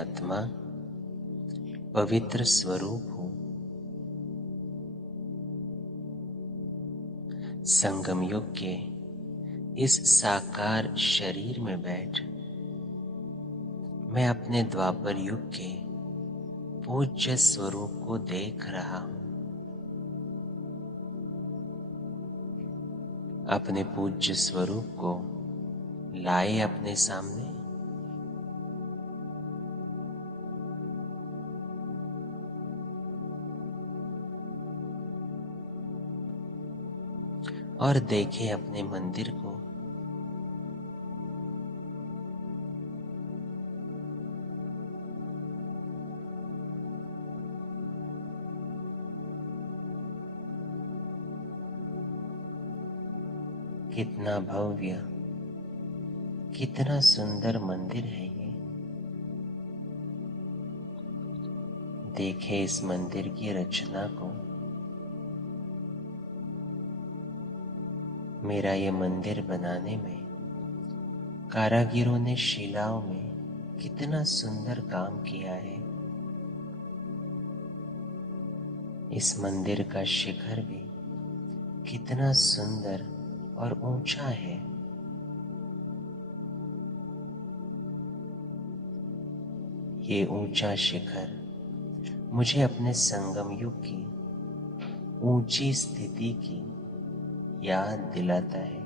आत्मा पवित्र स्वरूप हूं। संगम युग के इस साकार शरीर में बैठ मैं अपने द्वापर युग के पूज्य स्वरूप को देख रहा हूं। अपने पूज्य स्वरूप को लाए अपने सामने और देखे अपने मंदिर को। कितना भव्य, कितना सुंदर मंदिर है ये। देखे इस मंदिर की रचना को। मेरा ये मंदिर बनाने में कारीगरों ने शिलाओं में कितना सुंदर काम किया है। इस मंदिर का शिखर भी कितना सुंदर और ऊंचा है। ये ऊंचा शिखर मुझे अपने संगम युग की ऊंची स्थिति की याद दिलाता है।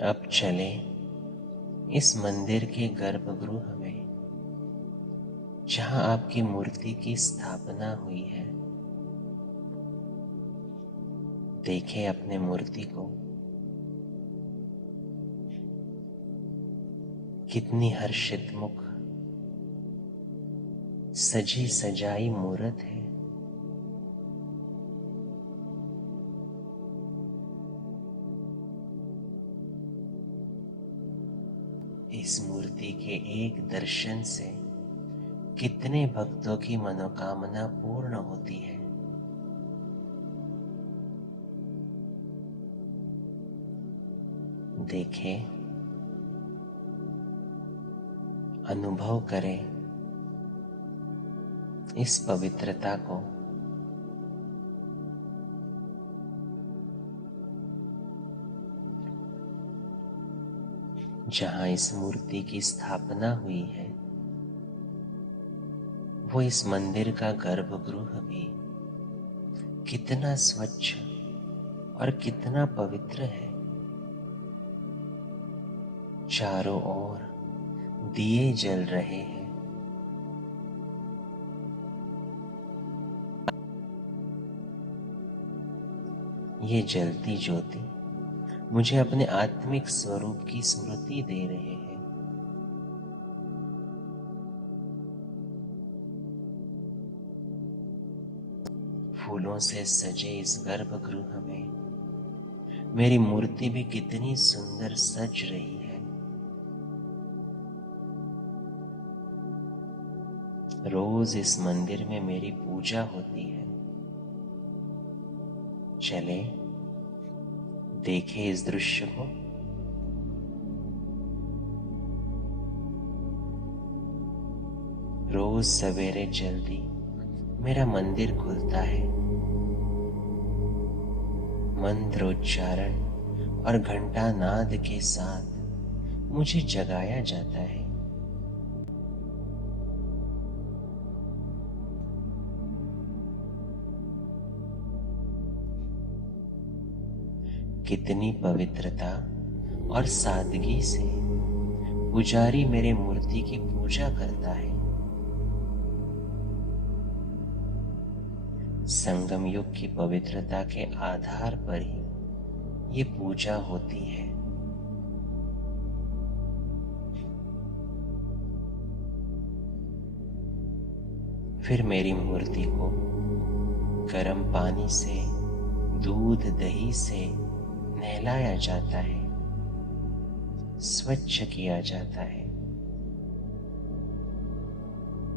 अब चले इस मंदिर के गर्भगृह में, जहां आपकी मूर्ति की स्थापना हुई है। देखें अपने मूर्ति को। कितनी हर्षित मुख, सजी सजाई मूरत है। इस मूर्ति के एक दर्शन से कितने भक्तों की मनोकामना पूर्ण होती है। देखें, अनुभव करें इस पवित्रता को। जहां इस मूर्ति की स्थापना हुई है, वो इस मंदिर का गर्भगृह भी कितना स्वच्छ और कितना पवित्र है। चारों ओर दिए जल रहे हैं। ये जलती ज्योति मुझे अपने आत्मिक स्वरूप की स्मृति दे रहे हैं। फूलों से सजे इस गर्भगृह में मेरी मूर्ति भी कितनी सुंदर सज रही है। रोज इस मंदिर में मेरी पूजा होती है। चले देखें इस दृश्य को। रोज सवेरे जल्दी मेरा मंदिर खुलता है। मंत्रोच्चारण और घंटा नाद के साथ मुझे जगाया जाता है। कितनी पवित्रता और सादगी से पुजारी मेरे मूर्ति की पूजा करता है। संगम युग की पवित्रता के आधार पर ही ये पूजा होती है। फिर मेरी मूर्ति को गर्म पानी से, दूध दही से नहलाया जाता है, स्वच्छ किया जाता है।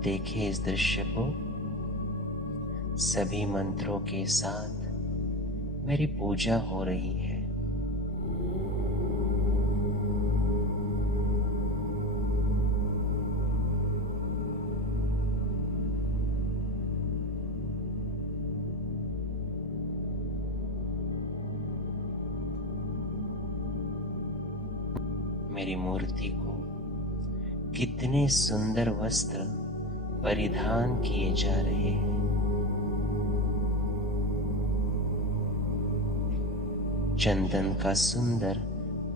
देखें इस दृश्य को। सभी मंत्रों के साथ मेरी पूजा हो रही है। मेरी मूर्ति को कितने सुंदर वस्त्र परिधान किए जा रहे हैं। चंदन का सुंदर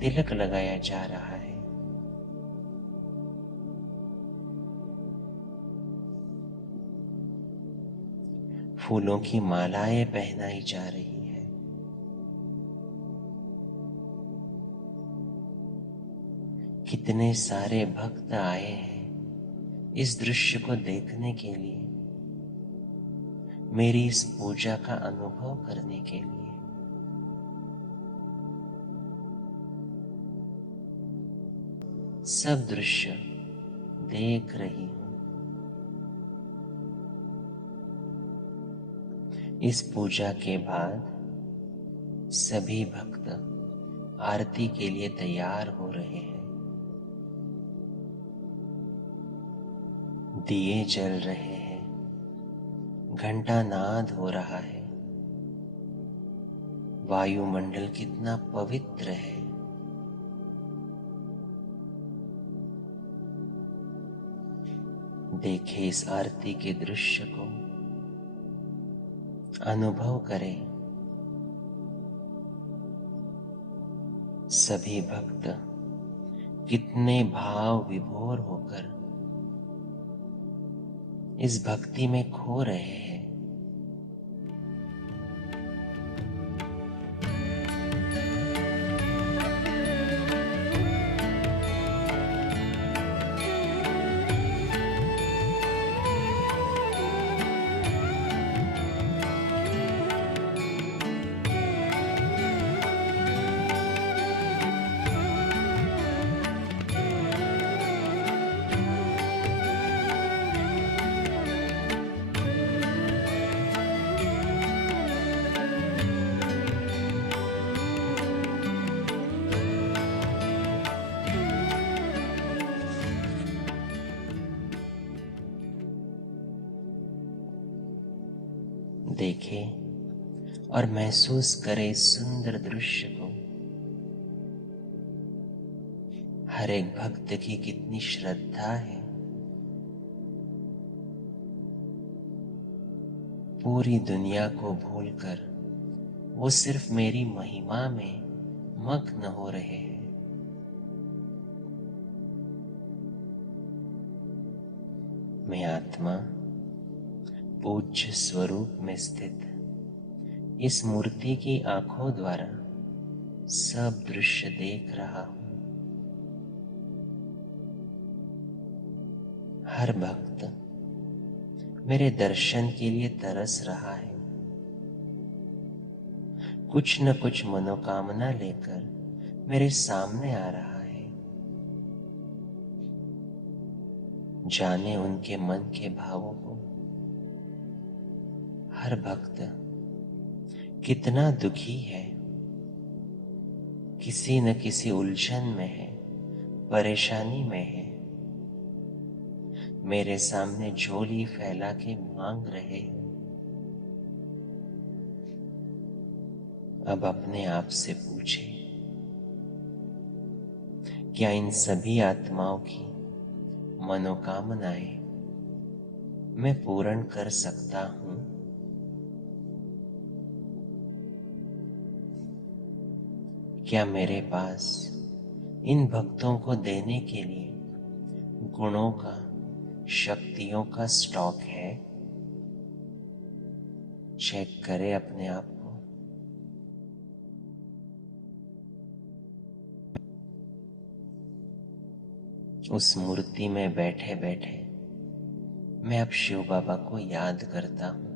तिलक लगाया जा रहा है। फूलों की मालाएं पहनाई जा रही है। कितने सारे भक्त आए हैं इस दृश्य को देखने के लिए, मेरी इस पूजा का अनुभव करने के लिए। सब दृश्य देख रही हूं। इस पूजा के बाद सभी भक्त आरती के लिए तैयार हो रहे हैं। दिए जल रहे हैं, घंटा नाद हो रहा है। वायुमंडल कितना पवित्र है। देखें इस आरती के दृश्य को, अनुभव करें। सभी भक्त कितने भाव विभोर होकर इस भक्ति में खो रहे हैं। देखें और महसूस करें इस सुंदर दृश्य को। हर एक भक्त की कितनी श्रद्धा है। पूरी दुनिया को भूलकर वो सिर्फ मेरी महिमा में मग्न हो रहे हैं। मैं आत्मा पूज्य स्वरूप में स्थित इस मूर्ति की आंखों द्वारा सब दृश्य देख रहा हूं। हर भक्त मेरे दर्शन के लिए तरस रहा है। कुछ न कुछ मनोकामना लेकर मेरे सामने आ रहा है। जाने उनके मन के भावों को। हर भक्त कितना दुखी है, किसी न किसी उलझन में है, परेशानी में है। मेरे सामने झोली फैला के मांग रहे हैं। अब अपने आप से पूछे, क्या इन सभी आत्माओं की मनोकामनाएं मैं पूर्ण कर सकता हूं? क्या मेरे पास इन भक्तों को देने के लिए गुणों का, शक्तियों का स्टॉक है? चेक करें अपने आप को। उस मूर्ति में बैठे बैठे मैं अब शिव बाबा को याद करता हूं।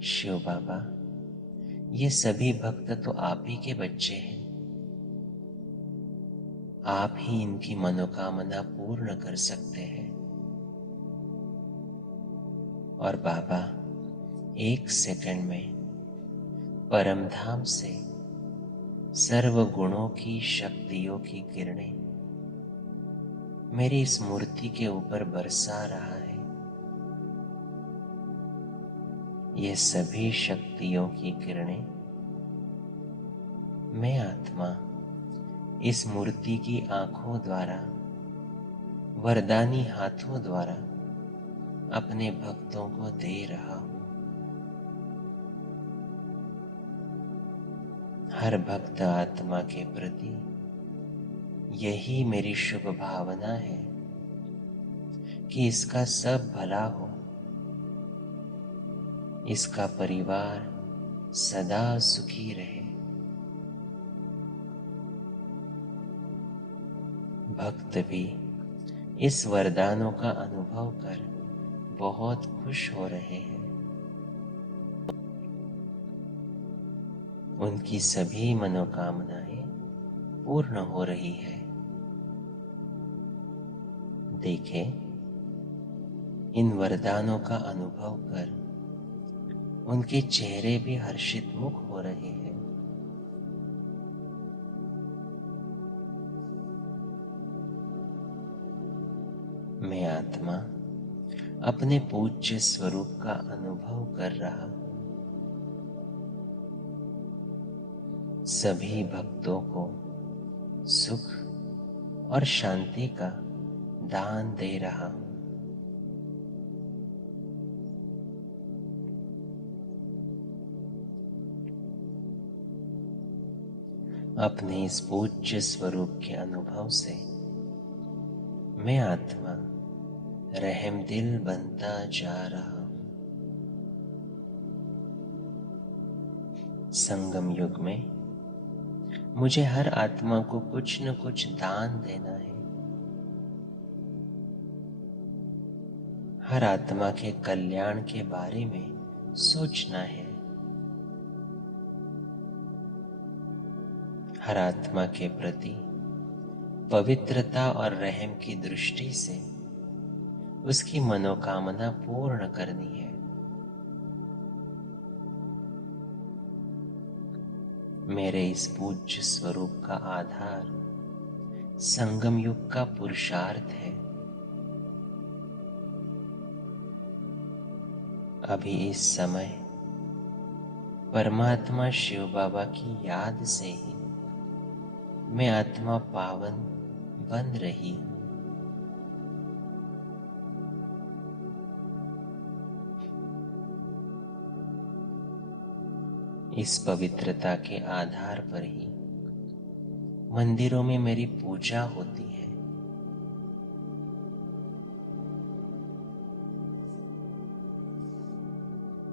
शिव बाबा, ये सभी भक्त तो आप ही के बच्चे हैं। आप ही इनकी मनोकामना पूर्ण कर सकते हैं। और बाबा, एक सेकंड में परम धाम से सर्व गुणों की, शक्तियों की किरणें मेरी इस मूर्ति के ऊपर बरसा रहा है। ये सभी शक्तियों की किरणें मैं आत्मा इस मूर्ति की आंखों द्वारा, वरदानी हाथों द्वारा अपने भक्तों को दे रहा हूं। हर भक्त आत्मा के प्रति यही मेरी शुभ भावना है कि इसका सब भला हो, इसका परिवार सदा सुखी रहे। भक्त भी इस वरदानों का अनुभव कर बहुत खुश हो रहे हैं। उनकी सभी मनोकामनाएं पूर्ण हो रही है। देखें, इन वरदानों का अनुभव कर उनके चेहरे भी हर्षित मुख हो रहे हैं। मैं आत्मा अपने पूज्य स्वरूप का अनुभव कर रहा हूं। सभी भक्तों को सुख और शांति का दान दे रहा हूं। अपने इस पूज्य स्वरूप के अनुभव से मैं आत्मा रहमदिल बनता जा रहा हूं। संगम युग में मुझे हर आत्मा को कुछ न कुछ दान देना है। हर आत्मा के कल्याण के बारे में सोचना है। हर आत्मा के प्रति पवित्रता और रहम की दृष्टि से उसकी मनोकामना पूर्ण करनी है। मेरे इस पूज्य स्वरूप का आधार संगम युग का पुरुषार्थ है। अभी इस समय परमात्मा शिव बाबा की याद से ही मैं आत्मा पावन बन रही हूं। इस पवित्रता के आधार पर ही मंदिरों में मेरी पूजा होती है।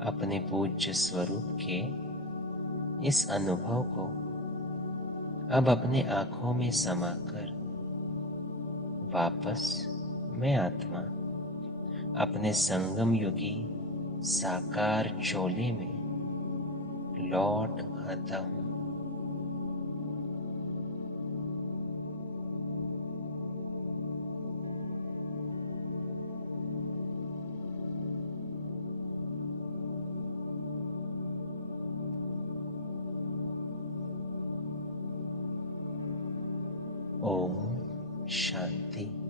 अपने पूज्य स्वरूप के इस अनुभव को अब अपने आंखों में समाकर वापस मैं आत्मा अपने संगम युगी साकार चोले में लौट आता हूं। ओम शांति।